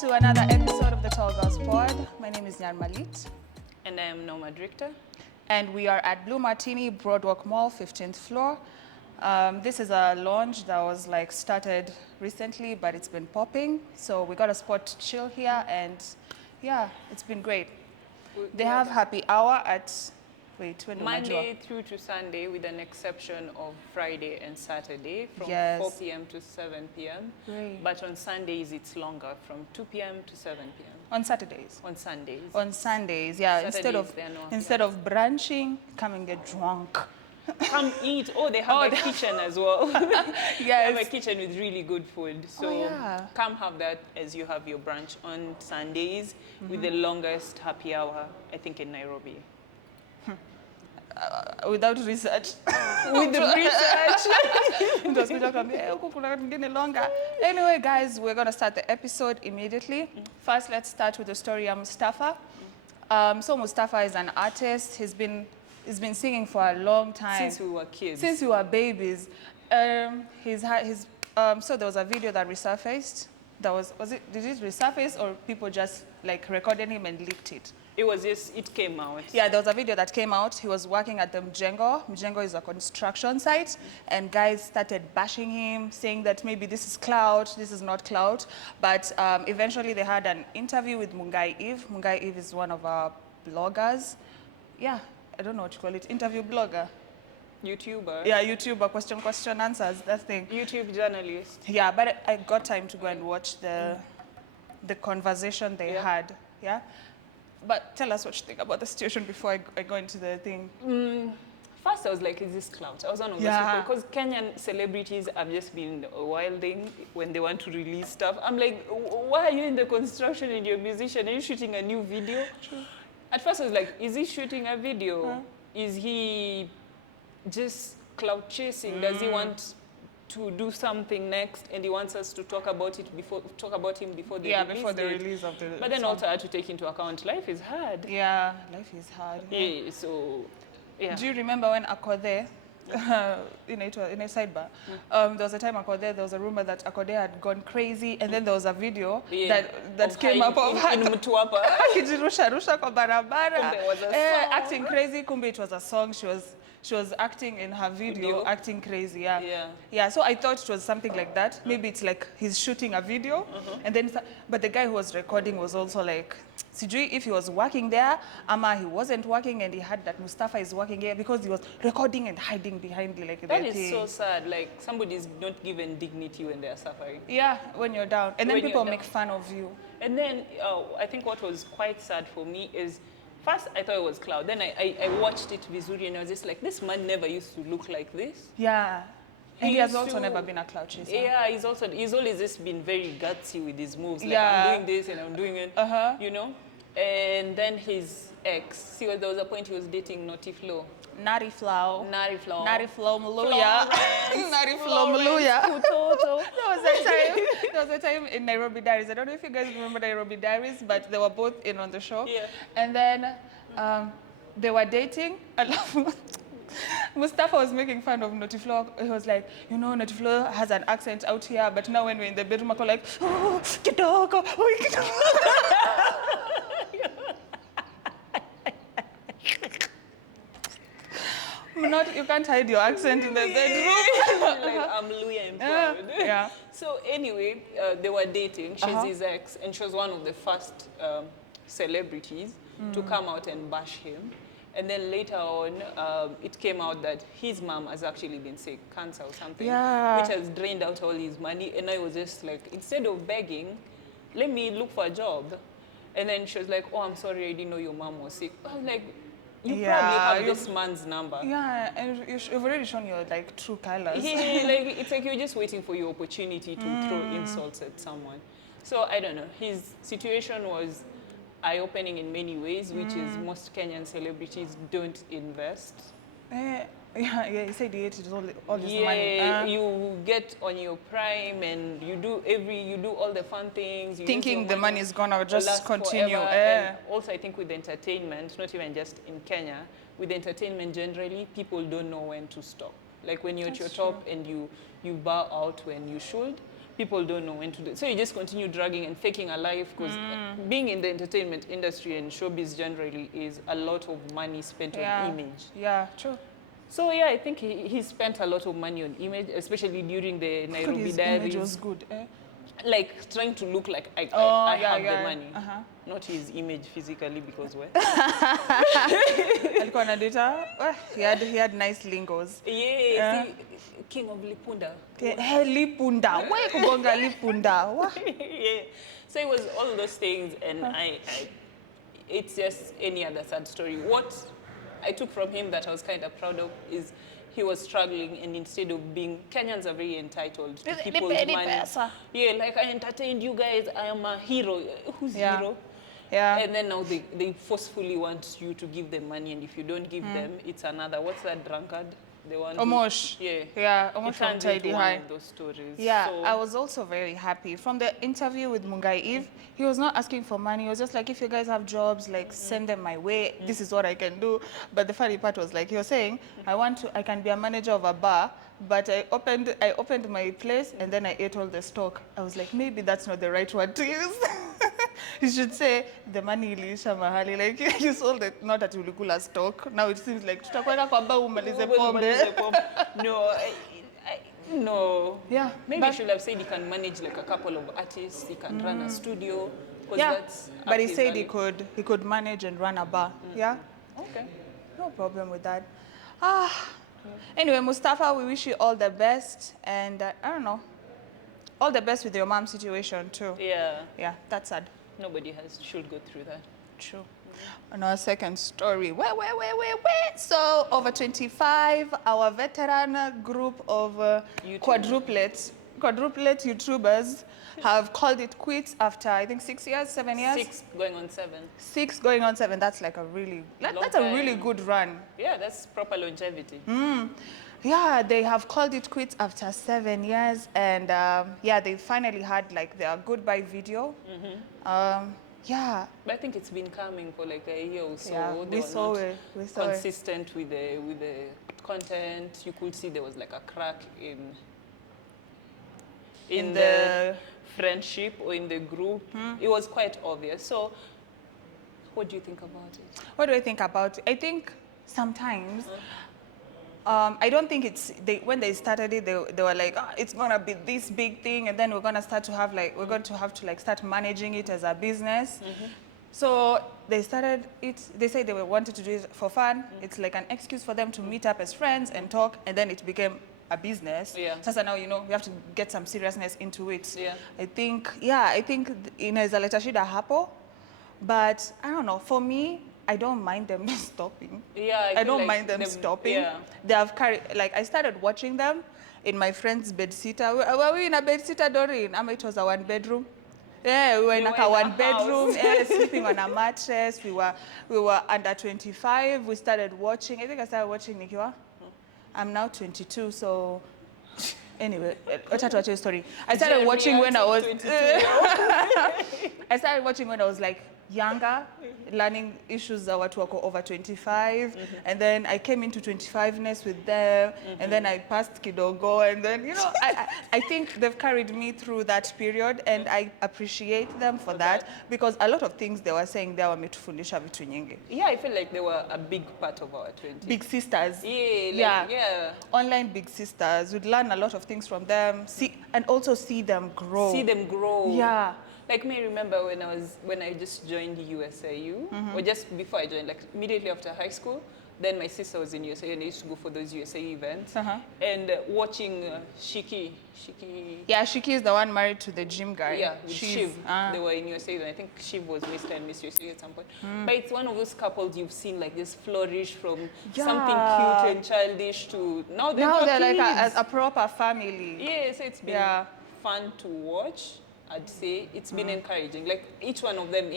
to another episode of the Tall Girls Pod. My name is Nyan Malit. And I am Nomad Richter. And we are at Blue Martini, Broadwalk Mall, 15th floor. This is a lounge that was started recently, but it's been popping. So we got a spot to chill here, and yeah, it's been great. They have happy hour at, Monday through to Sunday, with an exception of Friday and Saturday from 4 p.m. to 7 p.m. Great. But on Sundays, it's longer, from 2 p.m. to 7 p.m. On Saturdays? On Sundays. On Sundays, yeah. Saturdays, instead of branching, come and get drunk. Come eat. Oh, they have a kitchen as well. Yes. They have a kitchen with really good food. So come have that as you have your brunch on Sundays with the longest happy hour, I think, in Nairobi. Without research. With the research. Anyway, guys, we're going to start the episode immediately. First, let's start with the story of Mustafa. So Mustafa is an artist. He's been singing for a long time. Since we were kids. Since we were babies. So there was a video that resurfaced. Did it resurface, or people just recorded him and leaked it? It came out. Yeah, there was a video that came out. He was working at the Mjengo. Mjengo is a construction site. And guys started bashing him, saying that maybe this is clout, this is not clout. But eventually they had an interview with Mungai Eve. Mungai Eve is one of our bloggers. Yeah, I don't know what you call it. Interview blogger. YouTuber. Yeah, YouTuber, question, answers, that thing. YouTube journalist. Yeah, but I got time to go and watch the conversation they had. Yeah. But tell us what you think about the situation before I go into the thing. First, I was like, is this clout? I was one of those people, because Kenyan celebrities have just been wilding when they want to release stuff. I'm like, why are you in the construction and you're a musician? Are you shooting a new video? True. At first, I was like, is he shooting a video? Is he just clout chasing? Does he want to do something next, and he wants us to talk about him before the release of the song. But then also I had to take into account life is hard. Yeah, life is hard. Yeah, so yeah. Do you remember when Akode in a sidebar? There was a time there was a rumor that Akode had gone crazy, and then there was a video that came up of her in Mtwapa akijirusha kwa barabara, acting crazy. Kumbe it was a song. She was acting in her video, acting crazy, yeah. So I thought it was something like that. Maybe it's like he's shooting a video, and then, but the guy who was recording was also like, sijui if he was working there, ama he wasn't working, and he had that Mustafa is working here, because he was recording and hiding behind the That is so sad. Like, somebody's not given dignity when they're suffering. Yeah, when you're down, and then people make fun of you. And then I think what was quite sad for me is, first, I thought it was cloud. Then I watched it visually, and I was just like, this man never used to look like this. Yeah. And he has also never been a cloud chaser. Yeah, he's always just been very gutsy with his moves. Like, I'm doing this and I'm doing it, you know? And then his ex, there was a point he was dating Naughty Flo. Naughty Flo Maluya. Naughty Flo Maluya. There was a time in Nairobi Diaries. I don't know if you guys remember Nairobi Diaries, but they were both in on the show. Yeah. And then they were dating. I love Mustafa was making fun of Naughty Flo. He was like, Naughty Flo has an accent out here, but now when we're in the bedroom, I go like, oh, kidogo, oh, kidogo. You can't hide your accent in the bedroom. Like, I'm Luya and proud. Yeah. So anyway, they were dating. She's his ex, and she was one of the first celebrities to come out and bash him. And then later on, it came out that his mom has actually been sick, cancer or something, which has drained out all his money. And I was just like, instead of begging, let me look for a job. And then she was like, oh, I'm sorry, I didn't know your mom was sick. I was like, you probably have this man's number. Yeah, and you've already shown your true colors. It's like you're just waiting for your opportunity to throw insults at someone. So I don't know. His situation was eye-opening in many ways, which is most Kenyan celebrities don't invest. Yeah, he said he hated all this money. You get on your prime and you do all the fun things. Thinking the money is gonna just continue. And also, I think with entertainment, not even just in Kenya, with entertainment generally, people don't know when to stop. Like when you're at your top and you bow out when you should, people don't know when to do it. So you just continue dragging and faking a life, because being in the entertainment industry and showbiz generally is a lot of money spent on image. Yeah, true. So yeah, I think he spent a lot of money on image, especially during the Nairobi His Diaries. image was good, eh? Like trying to look like I have the money. Not his image physically, because what? Alikuwa anadita, he had nice lingos. Yeah, see, King of Lipunda. Hey, Lipunda, why kugonga Lipunda? Yeah, so it was all those things, and it's just any other sad story. What I took from him that I was kind of proud of is he was struggling, and instead of being, Kenyans are very entitled to people's money. Yeah, like, I entertained you guys, I am a hero. Who's hero? Yeah. And then now they forcefully want you to give them money, and if you don't give them, it's another, what's that drunkard? The one Omosh. Omosh from Tidy High. Those stories. Yeah, so, I was also very happy. From the interview with Mungai Eve, he was not asking for money. He was just like, if you guys have jobs, like, send them my way. This is what I can do. But the funny part was, like, he was saying, I can be a manager of a bar, but I opened my place and then I ate all the stock. I was like, maybe that's not the right word to use. You should say the money iliisha mahali, like you sold it, not at ulikula stock. Now it seems like tutakwenda kwa bar umalize pombe. No, no. Yeah, maybe you should have said he can manage like a couple of artists. He can run a studio. Yeah, that's but he said he could manage and run a bar. Yeah. Okay. No problem with that. Anyway, Mustafa, we wish you all the best, and I don't know, all the best with your mom's situation too. Yeah, that's sad. Nobody should go through that. True. On our second story, wait. So over 25, our veteran group of quadruplet YouTubers have called it quits after, I think, 6 years, 7 years. 6 going on 7. 6 going on 7. That's like a really good run. Yeah, that's proper longevity. Yeah, they have called it quits after 7 years, and yeah, they finally had like their goodbye video. Yeah. But I think it's been coming for like a year or so. Yeah, they we saw it. consistent with the content. You could see there was like a crack in the friendship or in the group. It was quite obvious. So what do you think about it? What do I think about it? I think sometimes I don't think when they started it, they were like, it's gonna be this big thing, and then we're going to have to like start managing it as a business. So they started it. They said they wanted to do it for fun. It's like an excuse for them to meet up as friends and talk, and then it became a business. Sasa now, we have to get some seriousness into it. I think inaweza shida hapo, but I don't know. For me, I don't mind them stopping. I don't mind them stopping. They have carried, like, I started watching them in my friend's bedsitter. Were we in a bedsitter, Doreen? It was a 1-bedroom. Yeah, we were in like a 1-bedroom, sleeping on a mattress. We were under 25. We started watching. I think I started watching Nikiwa. I'm now 22, so anyway, what's your story? I started watching when I was I started watching when I was like younger, learning issues that were over 25, and then I came into 25ness with them, and then I passed kidogo, and then I think they've carried me through that period, and I appreciate them for that, because a lot of things they were saying they were wametufundisha vitu nyingi. Yeah, I feel like they were a big part of our 20s. Big sisters. Yeah. Online big sisters. We'd learn a lot of things from them, and also see them grow. Yeah. Like, me, remember when I just joined USAU, or just before I joined, like immediately after high school, then my sister was in USAU, and I used to go for those USAU events, and watching Shiki. Yeah, Shiki is the one married to the gym guy. Yeah, with Shiv. They were in USAU, and I think Shiv was Mr. and Miss USAU at some point. But it's one of those couples you've seen like this flourish from something cute and childish to now they're like a proper family. Yeah, so it's been fun to watch. I'd say it's been encouraging. Like, each one of them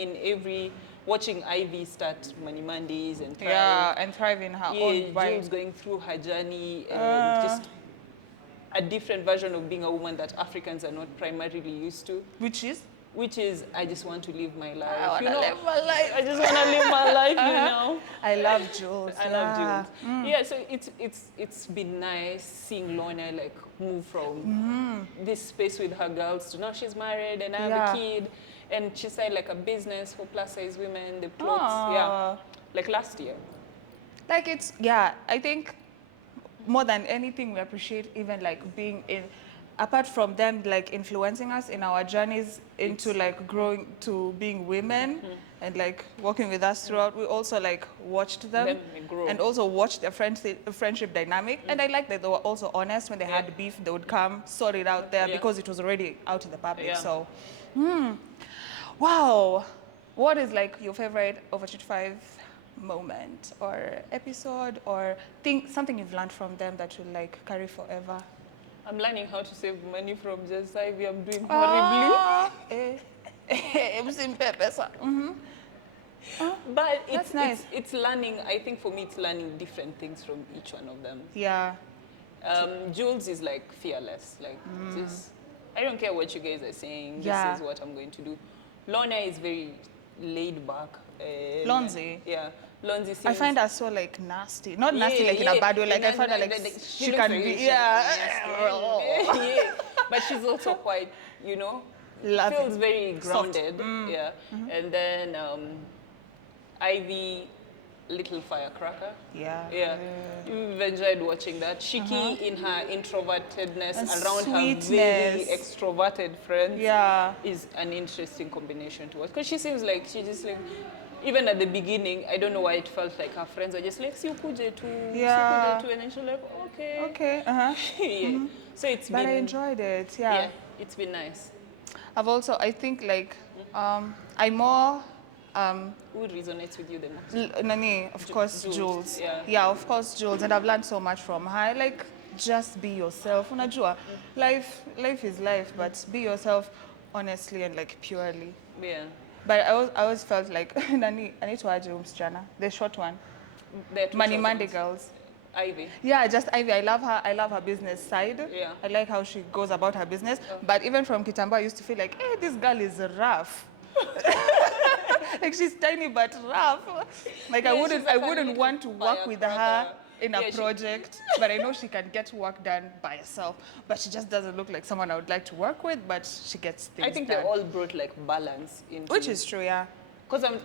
watching Ivy start Money Mondays and thrive. Yeah, and thrive in her own way. Jules going through her journey, just a different version of being a woman that Africans are not primarily used to. Which is? which is I just want to live my life. I want to live my life. I just want to live my life, you know. I love Jules. I love Jules. Yeah, so it's been nice seeing Lorna like move from this space with her girls to now she's married and I have a kid, and she started like a business for plus size women, the clothes, like last year. Like I think more than anything we appreciate even like being in, apart from them like influencing us in our journeys into like growing to being women and like working with us throughout, we also like watched them and also watched their friendship dynamic. And I like that they were also honest when they had beef, they would come sort it out there because it was already out in the public. So wow, what is like your favorite Over 25 moment or episode or something you've learned from them that you'll like carry forever? I'm learning how to save money from just Ivy. I'm doing horribly. But That's nice. It's learning. I think for me, it's learning different things from each one of them. Yeah. Jules is like fearless. Like just, I don't care what you guys are saying. This is what I'm going to do. Lorna is very laid back. Lonzy. Yeah. Lonzy seems, I find her so like nasty. Not nasty like in a bad way. Like I find her like she can be But she's also quite, you know, feels very grounded. Yeah. And then Ivy, little firecracker. Yeah. You've enjoyed watching that. Shiki in her introvertedness and around sweetness. Her very extroverted friends is an interesting combination to watch. Because she seems like she just like, even at the beginning, I don't know why it felt like her friends were just like, si ukuje tu, and then she's like, okay. So it's been... But I enjoyed it, Yeah, it's been nice. I've also, I think like, I more... Who resonates with you the most? Nani, of course, Jules. Yeah, of course, Jules. And I've learned so much from her. Like, just be yourself. Unajua, life is life, but be yourself honestly and like purely. Yeah. But I always felt like, Nani, I need to add Msichana, the short one. Money girls. Ivy. Yeah, just Ivy. I love her. I love her business side. Yeah. I like how she goes about her business. But even from Kitambo, I used to feel like, hey, this girl is rough. Like she's tiny but rough. Like I wouldn't want to work with her in a project, but I know she can get work done by herself. But she just doesn't look like someone I would like to work with, but she gets things done. I think they all brought like balance into Which is true, yeah. Because I'm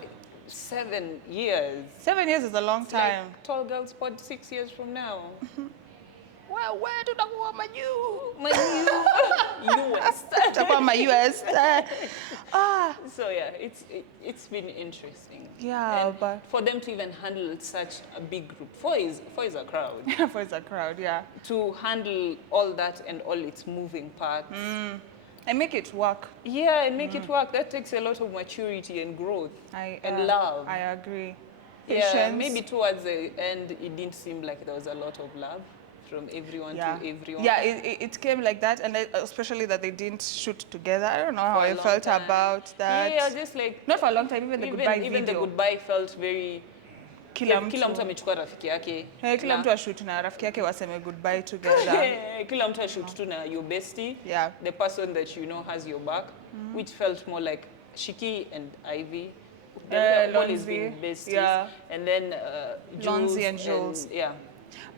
7 years. 7 years is a long time. Like Tall Girls Pod 6 years from now. Well, where do I go, my US. My US. So yeah, it's been interesting. Yeah, and but for them to even handle such a big group, four is a crowd. Four is a crowd, yeah. To handle all that and all its moving parts. And make it work. Yeah, and make it work. That takes a lot of maturity and growth and love. I agree. Patience. Yeah, maybe towards the end, it didn't seem like there was a lot of love from everyone to everyone. Yeah, it came like that, and especially that they didn't shoot together. I don't know how I felt about that. Yeah, just like... Not for a long time, even the goodbye video. Even the goodbye felt very... Kila mtu amechukua rafiki yake. Kila mtu ashoot na rafiki yake waseme goodbye together. Kila mtu ashoot tu na your bestie. Yeah. The person that you know has your back, which felt more like Shiki and Ivy. They've always been besties. Yeah. And then Jules and Jules. Yeah.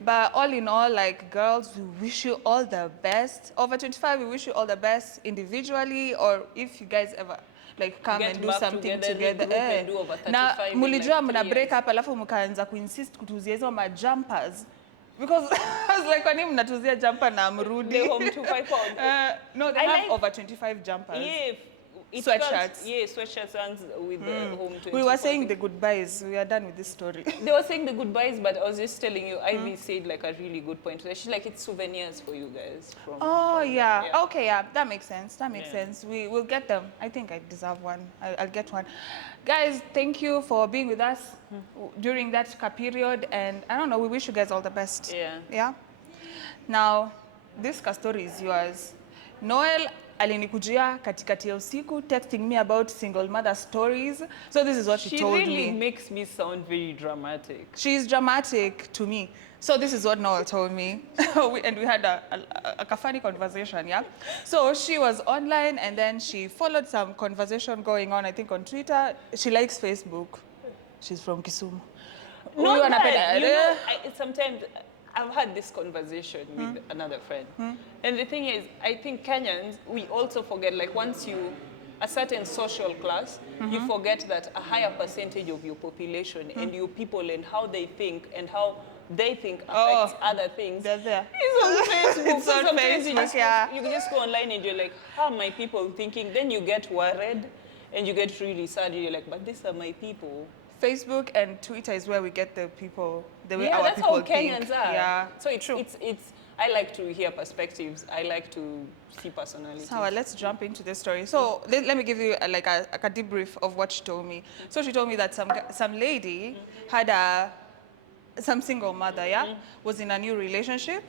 But all in all, like girls, we wish you all the best. Over 25, we wish you all the best individually, or if you guys ever like come and do something together. Na mulijua mna break up alafu mkaanza kuinsist kutuzia hizo ma jumpers. Because I was like, kwa nini mnatuzia jumper na mrudi? The home 2.5 pound. No, they have over 25 jumpers. Yeah. Sweatshirts. Yeah, sweatshirts with the home 2.5. We were saying the goodbyes. We are done with this story. They were saying the goodbyes, but I was just telling you, Ivy said like a really good point. She's like, it's souvenirs for you guys. Yeah. Okay, yeah, that makes sense. That makes sense. We will get them. I think I deserve one. I'll get one. Guys, thank you for being with us during that period. And I don't know, we wish you guys all the best. Yeah. Yeah? Now, this story is yours. Noel, Alinikujia katikati ya usiku texting me about single mother stories. So this is what she told me. She really makes me sound very dramatic. She's dramatic to me. So this is what Noel told me. And we had a funny conversation, yeah? So she was online and then she followed some conversation going on, I think on Twitter. She likes Facebook. She's from Kisumu. Not that, you know, sometimes I've had this conversation with another friend. And the thing is, I think Kenyans, we also forget, like once you, a certain social class, you forget that a higher percentage of your population and your people and how they think and how they think affects other things. They're there. It's on Facebook. It's on Facebook, you just go online and you're like, how are my people thinking? Then you get worried and you get really sad. You're like, but these are my people. Facebook and Twitter is where we get the people, the way our that's people how Kenyans are. Yeah, so it's. I like to hear perspectives. I like to see personalities. So let's jump into the story. So let me give you a debrief of what she told me. So she told me that some lady had some single mother, yeah, was in a new relationship,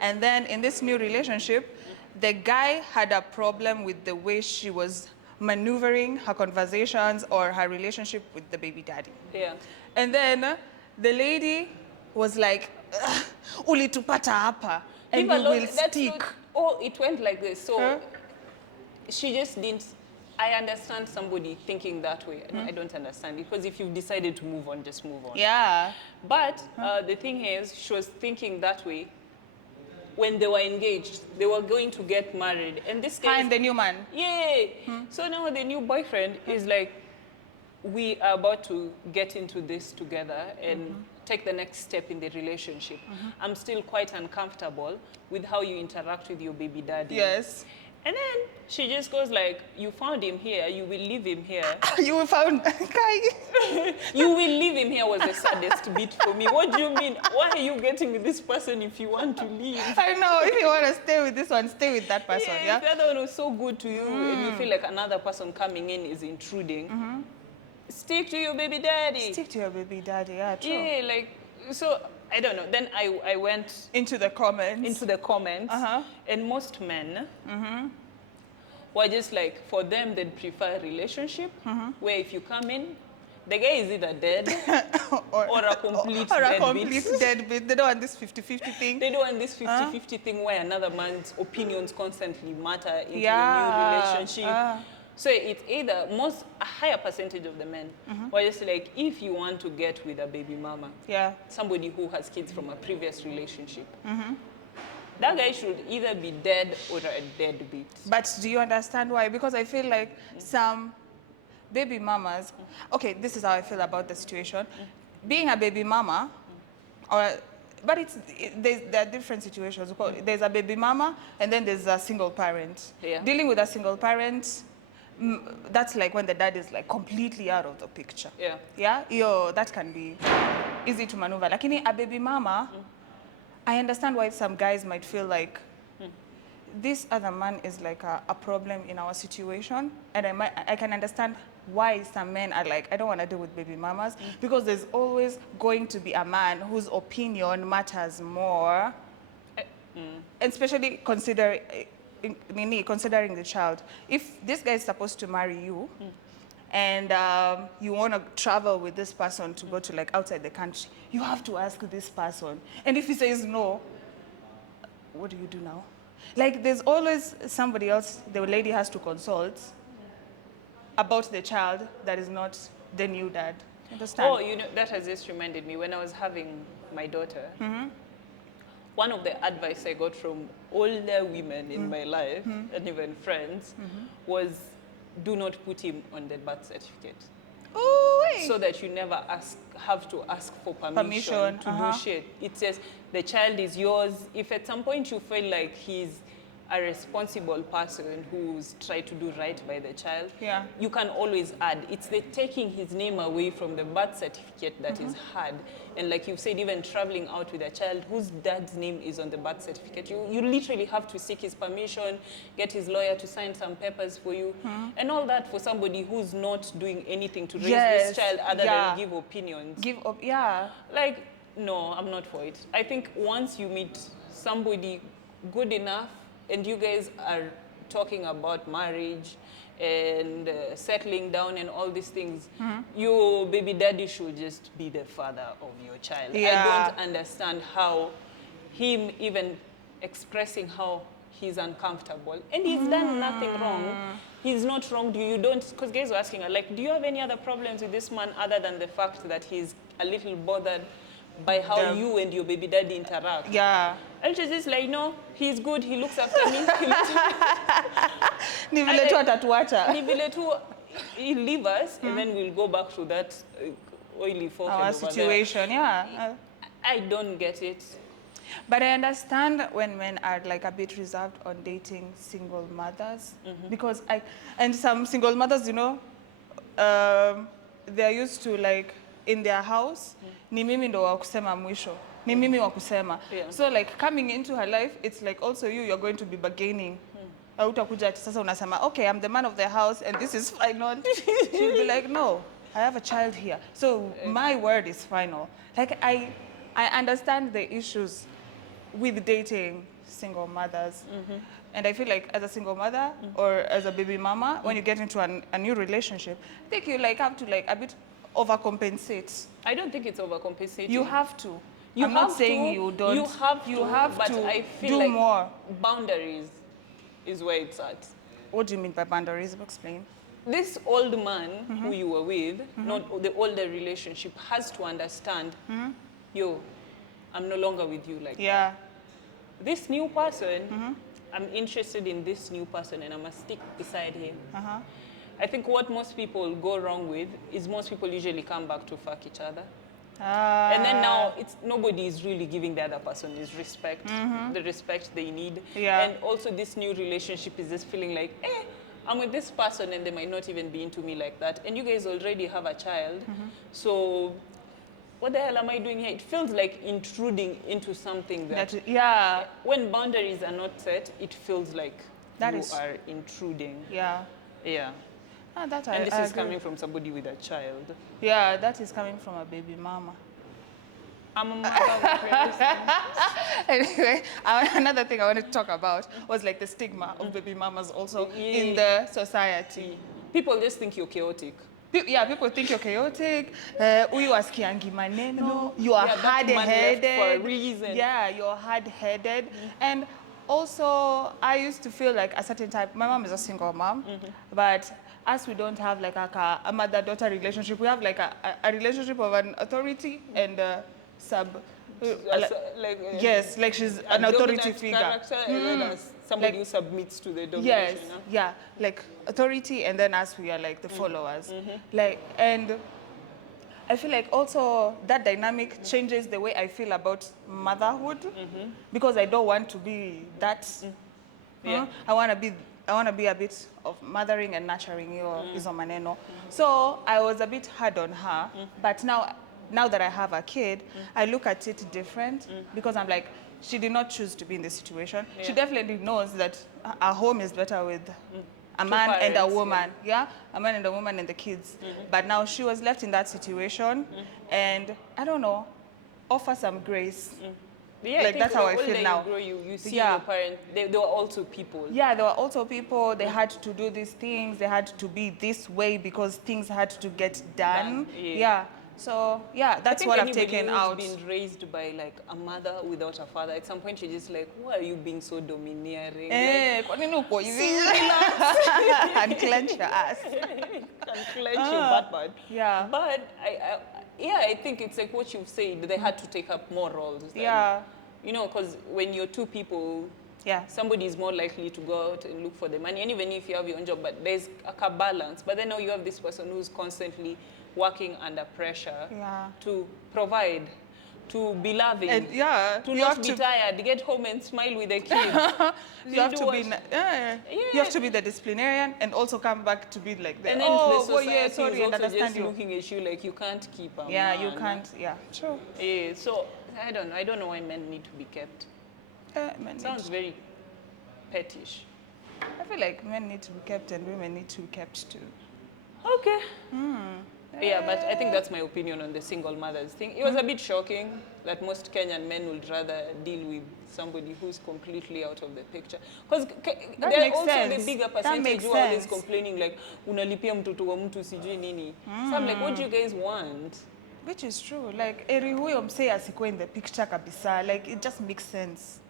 and then in this new relationship, the guy had a problem with the way she was maneuvering her conversations or her relationship with the baby daddy. Yeah. And then the lady was like, ulitupata hapa, and we will stick. It went like this. So she just didn't. I understand somebody thinking that way. No, I don't understand it, because if you've decided to move on, just move on. Yeah. But the thing is, she was thinking that way when they were engaged. They were going to get married. And this guy... And the new man. Yeah. So now the new boyfriend is like, we are about to get into this together and take the next step in the relationship. I'm still quite uncomfortable with how you interact with your baby daddy. Yes. And then she just goes like, you found him here, you will leave him here. You found Kai. You will leave him here was the saddest bit for me. What do you mean? Why are you getting with this person if you want to leave? I know, if you want to stay with this one, stay with that person, yeah? If the other one was so good to you and you feel like another person coming in is intruding, stick to your baby daddy. Stick to your baby daddy, yeah, true. Yeah, like, so, I don't know. Then I went... Into the comments. And most men were just like, for them, they'd prefer a relationship where if you come in, the guy is either dead or a complete deadbeat. They don't want this 50-50 thing. They don't want this 50-50 thing where another man's opinions constantly matter into a new relationship. So it's either a higher percentage of the men, or just like, if you want to get with a baby mama, somebody who has kids from a previous relationship, that guy should either be dead or a deadbeat. But do you understand why? Because I feel like some baby mamas, okay, this is how I feel about the situation. Being a baby mama, but there are different situations. There's a baby mama and then there's a single parent. Yeah. Dealing with a single parent, that's like when the dad is like completely out of the picture. Yeah. Yeah? That can be easy to maneuver. Like a baby mama, I understand why some guys might feel like this other man is like a problem in our situation. And I can understand why some men are like, I don't want to deal with baby mamas, because there's always going to be a man whose opinion matters more. And especially considering the child. If this guy is supposed to marry you, and you want to travel with this person to go to like outside the country, you have to ask this person. And if he says no, what do you do now? Like, there's always somebody else the lady has to consult about the child that is not the new dad. Understand? Oh, you know, that has just reminded me, when I was having my daughter, one of the advice I got from older women in my life, and even friends, was do not put him on the birth certificate. Oh, wait. So that you never have to ask for permission to do shit. It says the child is yours. If at some point you feel like he's a responsible person who's tried to do right by the child, you can always add. It's the taking his name away from the birth certificate that is hard. And like you've said, even traveling out with a child whose dad's name is on the birth certificate, you literally have to seek his permission, get his lawyer to sign some papers for you, and all that for somebody who's not doing anything to raise this child other than give opinions. Like, no, I'm not for it. I think once you meet somebody good enough and you guys are talking about marriage and settling down and all these things, your baby daddy should just be the father of your child. I don't understand how him even expressing how he's uncomfortable. And he's done nothing wrong. He's not wronged you. You don't, because guys were asking her, like, do you have any other problems with this man other than the fact that he's a little bothered by how you and your baby daddy interact? Yeah. And she's just like, no, he's good. He looks after me. He looks Ni vile tu atatuacha. Ni vile tu, he'll leave us, and then we'll go back to that oily forehead Our over situation, there. yeah. I don't get it. But I understand when men are like a bit reserved on dating single mothers, because and some single mothers, you know, they're used to like in their house, ni mimi ndo wa kusema mwisho, ni mimi wa kusema. So like coming into her life, it's like also you're going to be bargaining. Utakuja ati sasa unasema, okay, I'm the man of the house and this is final. She'll be like, no, I have a child here. So my word is final. Like I understand the issues with dating single mothers. And I feel like as a single mother or as a baby mama, when you get into a new relationship, I think you like have to like a bit overcompensate. I don't think it's overcompensating. You have to. I'm not saying you don't. You have but to, I feel do like more. Boundaries is where it's at. What do you mean by boundaries? Explain. This old man who you were with, not the older relationship, has to understand, yo, I'm no longer with you like that. This new person, I'm interested in this new person and I must stick beside him. I think what most people go wrong with is most people usually come back to fuck each other. And then now nobody is really giving the other person his respect, the respect they need. And also this new relationship is just feeling like, I'm with this person and they might not even be into me like that. And you guys already have a child. So what the hell am I doing here? It feels like intruding into something that when boundaries are not set, it feels like you are intruding. And this is coming from somebody with a child. Yeah, that is coming from a baby mama. I'm a mother. Anyway, another thing I wanted to talk about was like the stigma of baby mamas also in the society. People just think you're chaotic. People think you're chaotic. Uyu askiangi maneno. You are hard-headed. For a reason. Yeah, you're hard-headed. And also, I used to feel like a certain type. My mom is a single mom, but as we don't have like a mother-daughter relationship, we have like a relationship of an authority and a sub. Yes, like she's an authority figure. Somebody who submits to the domination. Yes, like authority, and then us, we are like the followers. Like, and I feel like also that dynamic changes the way I feel about motherhood, because I don't want to be that. I want to be a bit of mothering and nurturing hizo maneno. So I was a bit hard on her, but now that I have a kid, I look at it different, because I'm like, she did not choose to be in this situation. She definitely knows that a home is better with a man and a woman. A man and a woman and the kids. But now she was left in that situation, and I don't know, offer some grace. Like that's how I feel now. You see your parents, they were also people. Yeah, they were also people. They had to do these things. They had to be this way because things had to get done. So that's what I've taken out. Been raised by like a mother without a father. At some point, you're just like, why are you being so domineering? And clench your ass. And clench your butt. But I think it's like what you've said. They had to take up more roles. You know, because when you're two people, somebody is more likely to go out and look for the money. And even if you have your own job, but there's a balance. But then now you have this person who's constantly working under pressure to provide, to be loving, and to not be tired, get home and smile with the kids. You have to be the disciplinarian and also come back to be like the, and then the society sorry, is and also understand just looking at you like you can't keep a man. You can't, true. So I don't know why men need to be kept. Sounds very pettish. I feel like men need to be kept and women need to be kept too. Okay. Yeah, but I think that's my opinion on the single mothers thing. It was a bit shocking that most Kenyan men would rather deal with somebody who's completely out of the picture. Because there are also sense. the bigger percentage who are always complaining like, unalipia mtoto wa mtu sijui nini. So I'm like, what do you guys want? Which is true. Like, eri huyo msee asikuwe in the picture kabisa. Like, it just makes sense.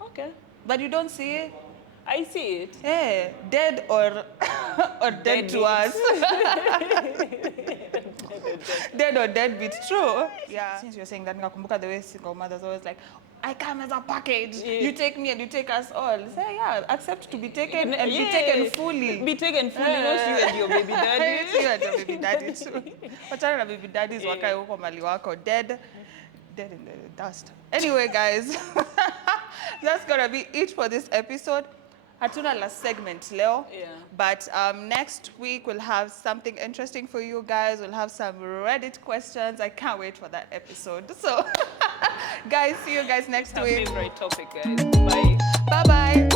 Okay. But you don't see it? I see it. Yeah, dead or or dead to us. Dead or deadbeat, true. Yeah. Since you're saying that, nikakumbuka the way single mothers always like, I come as a package. Yeah. You take me and you take us all. Say, yeah, accept to be taken and be taken fully. Be taken fully, not you and your baby daddy. You and your baby daddy too. Wachana na baby daddies wakae huko mali wako dead in the dust. Anyway, guys, that's gonna be it for this episode. Hatuna last segment leo, but next week we'll have something interesting for you guys. We'll have some Reddit questions. I can't wait for that episode. So, guys, see you guys next week. Favorite topic, guys. Bye. Bye-bye.